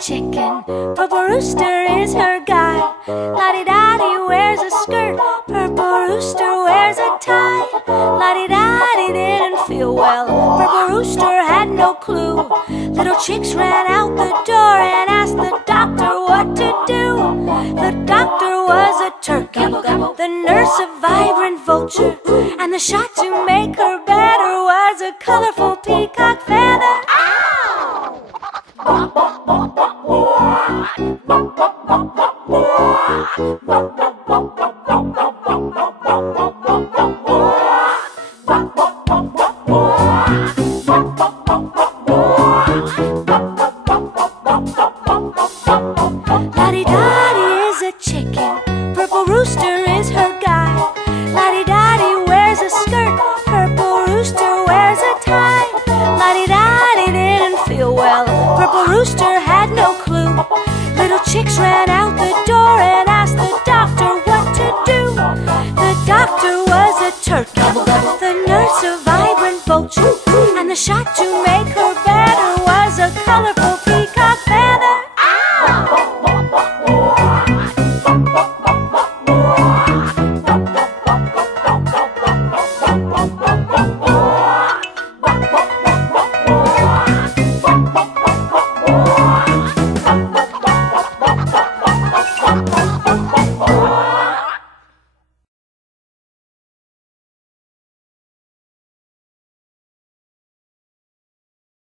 chicken. Purple rooster is her guy. Lottie Dottie wears a skirt. Purple rooster wears a tie. Lottie Dottie didn't feel well. Purple rooster had no clue. Little chicks ran out the door and asked the doctor what to do. The doctor was a turkey, the nurse a vibrant vulture, and the shot to make her better was a colorful peacock feather. Lottie Dottie is a chicken. Purple rooster is her guy. Lottie Dottie wears a skirt. Purple rooster wears a tie. Lottie Dottie didn't feel well. Purple rooster had no clue. Little chicks ran out the door and asked the doctor what to do. The doctor was a turkey, the nurse a vibrant vulture, and the shot to make her better was a colorful peacock.